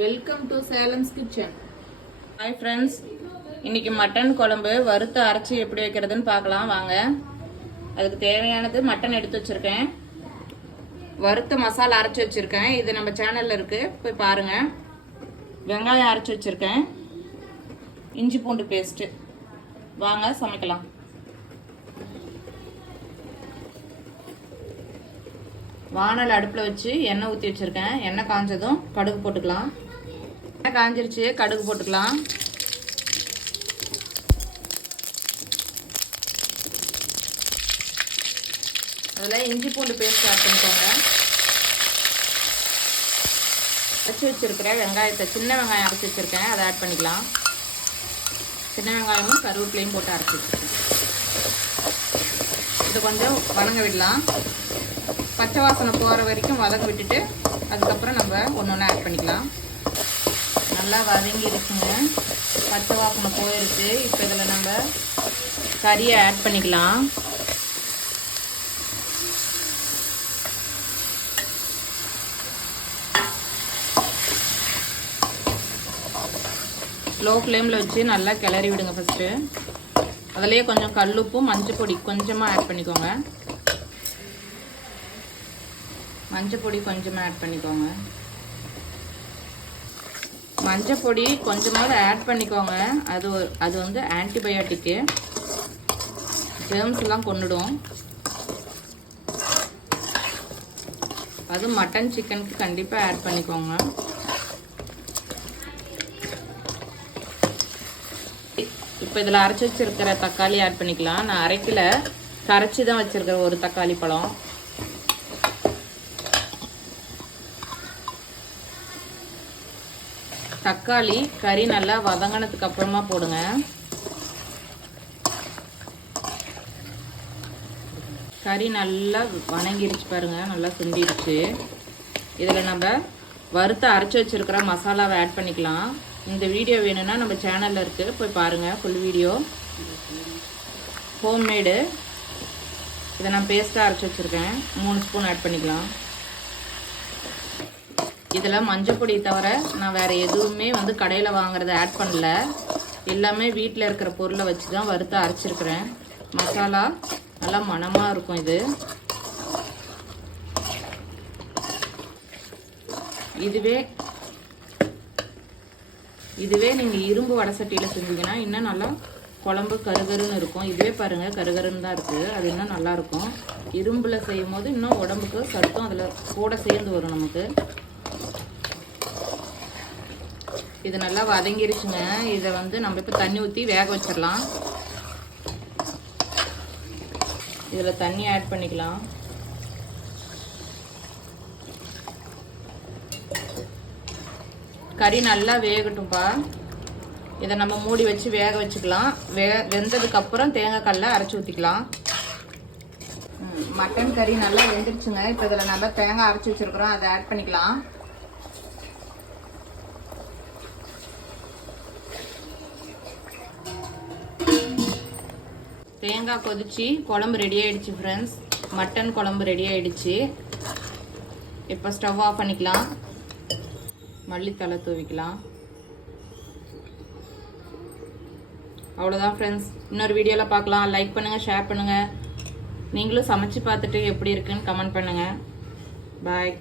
Welcome to Salem's kitchen hi friends இன்னைக்கு mutton குழம்பு வறுத்து அரைச்சி எப்படி வைக்கிறதுன்னு பார்க்கலாம் வாங்க. அதுக்கு தேவையானது மட்டன் எடுத்து வச்சிருக்கேன். வறுத்த மசாலா அரைச்சி வச்சிருக்கேன். இது நம்ம சேனல்ல இருக்கு. போய் பாருங்க. வெங்காயம் அரைச்சி வச்சிருக்கேன். இஞ்சி பூண்டு பேஸ்ட்டு வாங்க சமைக்கலாம். வானல் அடுப்பில் வச்சு எண்ணெய் ஊற்றி வச்சுருக்கேன். எண்ணெய் காஞ்சதும் கடுகு போட்டுக்கலாம். காஞ்சிருச்சு கடுகு போட்டுக்கலாம். அதில் இஞ்சி பூண்டு பேஸ்ட் ஆட் பண்ணிக்கோங்க. அரைச்சி வச்சுருக்கிற வெங்காயத்தை சின்ன வெங்காயம் அரைச்சி வச்சுருக்கேன் அதை ஆட் பண்ணிக்கலாம். சின்ன வெங்காயமும் கருவேப்பிலையும் போட்டு அரைச்சி வச்சுருக்கேன். இது கொஞ்சம் வணங்க விடலாம். பச்சை வாசனை போகிற வரைக்கும் வதங்க விட்டுட்டு அதுக்கப்புறம் நம்ம ஒன்று ஒன்று ஆட் பண்ணிக்கலாம். நல்லா வதங்கி இருக்குங்க. பச்சை வாசனை போயிருக்கு. இப்போ இதில் நம்ம கறியை ஆட் பண்ணிக்கலாம். லோ ஃப்ளேமில் வச்சு நல்லா கிளறி விடுங்க ஃபஸ்ட்டு அதுலேயே கொஞ்சம் கல்லுப்பும் மஞ்சள் பொடி கொஞ்சமாக ஆட் பண்ணிக்கோங்க. மஞ்சள் பொடி கொஞ்சமாக ஆட் பண்ணிக்கோங்க. மஞ்சள் பொடி கொஞ்சமாவது ஆட் பண்ணிக்கோங்க. அது அது வந்து ஆன்டிபயோட்டிக்கு ஜேர்ம்ஸ்லாம் கொண்டுடும் அது மட்டன் சிக்கனுக்கு கண்டிப்பாக ஆட் பண்ணிக்கோங்க. இப்போ இதில் அரைச்சி வச்சிருக்கிற தக்காளி ஆட் பண்ணிக்கலாம். நான் அரைக்கல. கரைச்சி தான் வச்சிருக்கிற ஒரு தக்காளி பழம். தக்காளி கறி நல்லா வதங்கினதுக்கு அப்புறமா போடுங்க. கறி நல்லா வணங்கிருச்சு பாருங்க நல்லா சுண்டிருச்சு இதில் நம்ம வறுத்து அரைச்சி வச்சிருக்கிற மசாலாவை ஆட் பண்ணிக்கலாம். இந்த வீடியோ வேணும்னா நம்ம சேனலில் இருக்குது போய் பாருங்கள் ஃபுல் வீடியோ. ஹோம்மேடு இதை நான் பேஸ்ட்டாக அரைச்சி வச்சுருக்கேன். மூணு ஸ்பூன் ஆட் பண்ணிக்கலாம். இதில் மஞ்சள் பொடி தவிர நான் வேறு எதுவுமே வந்து கடையில் வாங்குறத ஆட் பண்ணல. எல்லாமே வீட்டில் இருக்கிற பொருளை வச்சு தான் வறுத்து அரைச்சிருக்கிறேன். மசாலா நல்லா மணமாக இருக்கும் இது. இதுவே இதுவே நீங்கள் இரும்பு வடை சட்டியில் செஞ்சீங்கன்னா இன்னும் நல்லா குழம்பு கருகருன்னு இருக்கும். இதுவே பாருங்கள் கருகருன்னு தான் இருக்குது அது இன்னும் நல்லாயிருக்கும் இரும்பில் செய்யும் போது இன்னும் உடம்புக்கு சத்தும் அதில் கூட சேர்ந்து வரும் நமக்கு. இது நல்லா வதங்கிருச்சுங்க. இதை வந்து நம்ம இப்போ தண்ணி ஊற்றி வேக வச்சிடலாம். இதில் தண்ணி ஆட் பண்ணிக்கலாம். கறி நல்லா வேகட்டும்ப்பா. இதை நம்ம மூடி வச்சு வேக வச்சுக்கலாம். வே வெந்ததுக்கப்புறம் தேங்காய் கல்ல அரைச்சி ஊற்றிக்கலாம் மட்டன் கறி நல்லா வெந்துருச்சுங்க. இப்போ இதில் நல்லா தேங்காய் அரைச்சி வச்சிருக்கிறோம். அதை ஆட் பண்ணிக்கலாம். தேங்காய் கொதிச்சு குழம்பு ரெடி ஆயிடுச்சு ஃப்ரெண்ட்ஸ் மட்டன் குழம்பு ரெடி ஆயிடுச்சு. இப்போ ஸ்டவ் ஆஃப் பண்ணிக்கலாம். மல்லித்தலை தூவிக்கலாம். அவ்வளோதான் ஃப்ரெண்ட்ஸ் இன்னொரு வீடியோவில் பார்க்கலாம். லைக் பண்ணுங்கள் ஷேர் பண்ணுங்கள் நீங்களும் சமைச்சு பார்த்துட்டு எப்படி இருக்குன்னு கமெண்ட் பண்ணுங்கள் பாய்